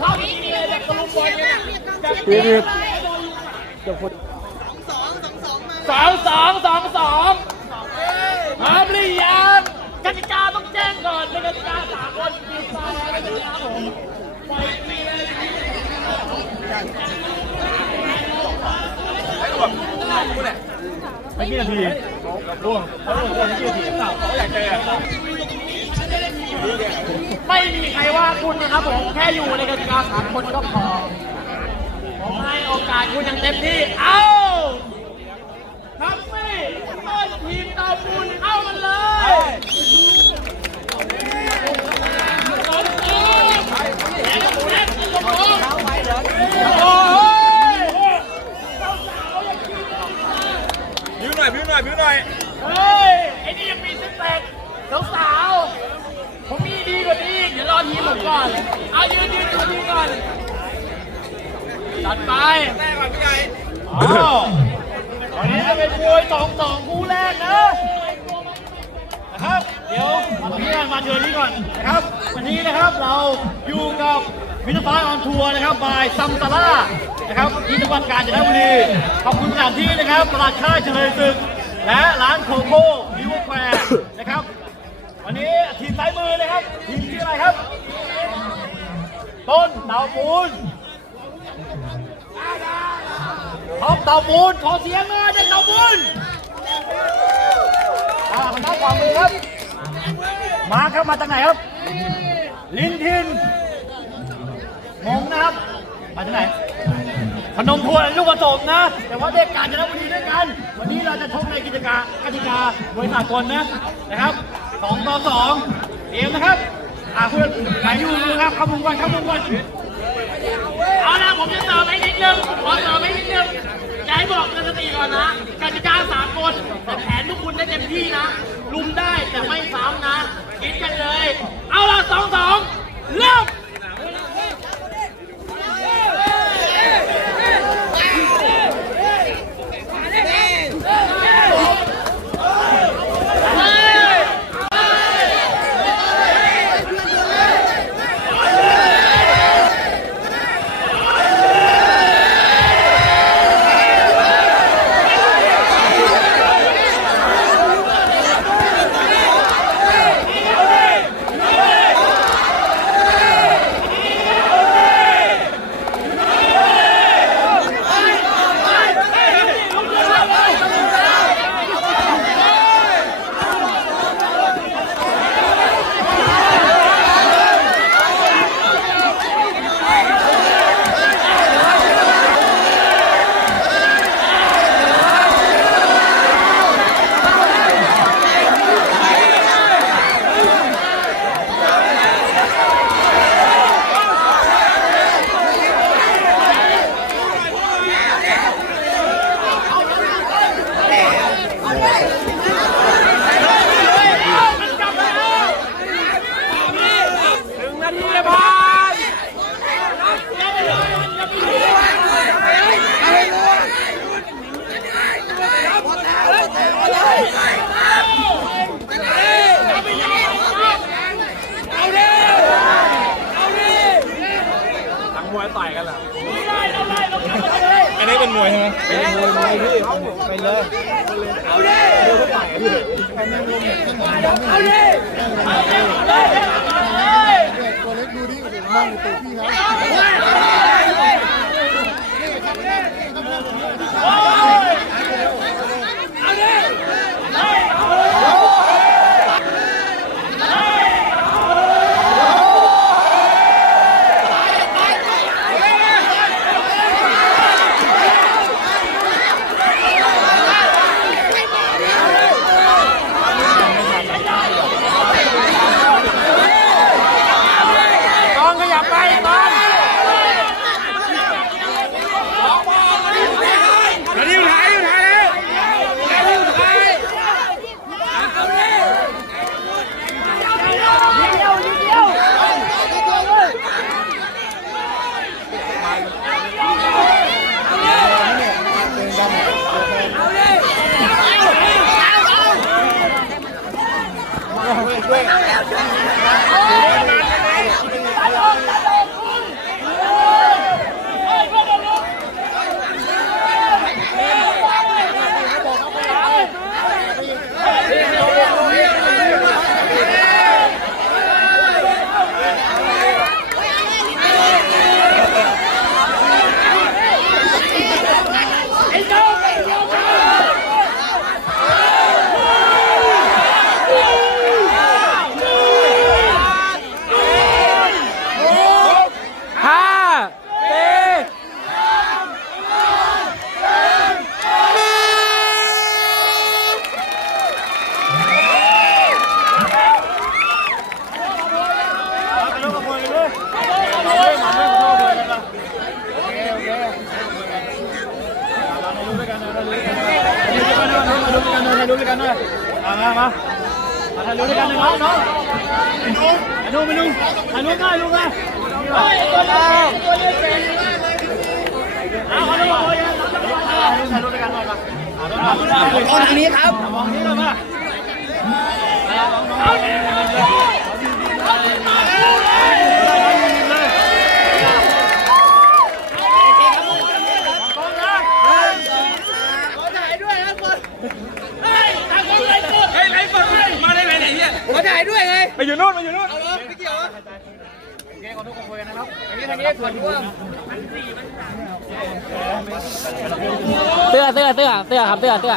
ชอบนี้เลยแบบตะลุมบอลเนี่ยพี่พี่สองสองสองสองพร้อมหรือยังกติกาต้องแจ้งก่อนเป็นกติกาสากลปีศาจนะครับผมปล่อยปีเลยไม่กี่นาทีร่วงเขาร่วงไม่กี่นาทีเปล่าเขาอยากเจอ ไม่มีใครว่าคุณนะครับผมแค่อยู่ในกติกาสามคนก็พอผมให้โอกาสคุณอย่างเต็มที่ เอ้าทัฟฟี่ต้นทีมตาบุญเข้ามันเลยโอ้ยบิวหน่อยบิวหน่อยบิวหน่อย เฮ้ย ไอ้นี่ยังมีสเต็ปสาวๆ ผมมีดีกว่านี้อีกเดี๋ยวรอทีมผมก่อนเอายืนยืนดูทีมก่อนจัดไปแม่ก่อนพี่ใหญ่อ้าววันนี้จะเป็นมวยสองสองคู่แรกนะนะครับ เดี๋ยวมาที่งานมาเชิญนี้ก่อนนะครับ วันนี้นะครับเราอยู่กับวินฟ้าออนทัวร์นะครับบายซัมตาร่านะครับที่จังหวัดกาญจนบุรีขอบคุณสถานที่นะครับตลาดค่ายเฉลยศึก และร้านโคโค่ลิเวอร์แควร์นะครับ วันนี้ทีมซ้ายมือนะครับ ทีมชื่ออะไรครับ ต้นเต่าปูนท็อปเต่าปูนขอเสียงหน่อยเด็กเต่าปูนอ่ามันด้านขวามือครับ มาครับมาจากไหนครับ ลินทินงงนะครับ มาจากไหนพนมทวนลูกผสมนะ แต่ว่าเด็กกาญจนบุรีด้วยกัน วันนี้เราจะชกในกิจการกติกามวยสากลนะนะครับ สองต่อสองเตรียมนะครับอ่าเพื่อนไหนอยู่นะครับเข้ามุมก่อนเข้ามุมก่อนเอาละผมจะเสริมให้นิดนึงขอเสริมให้นิดนึงจะให้บอกเตือนสติก่อนนะกติกาสามคนแต่แผนทุกคุณได้เต็มที่นะลุมได้แต่ไม่ซ้ำนะคิดกันเลย เอาละสองสองเริ่มหนึ่งนาทีผ่านทั้งมวยต่อยกันเหรออันนี้เป็นมวยใช่ไหมเป็นมวยมวยพี่ ไปเลยเอาดิเอาดิตัวเล็กดูดิเดี๋ยวนั่งอยู่ตัวพี่เอากองขยับไปก กันหน่อยมามามามาถ่ายรูปด้วยกันหน่อยน้องน้องไอ้นุ่มไอ้นุ่มไอ้นุ่มถ่ายรูปได้ลูกนะเอาเอาเอาเอาถ่ายรูปด้วยกันหน่อยมาตอนนี้ครับมองนี้เลยมา ไปอยู่นู่นไปอยู่นู่นเสื้อเสื้อเสื้อเสื้อครับเสื้อเสื้อ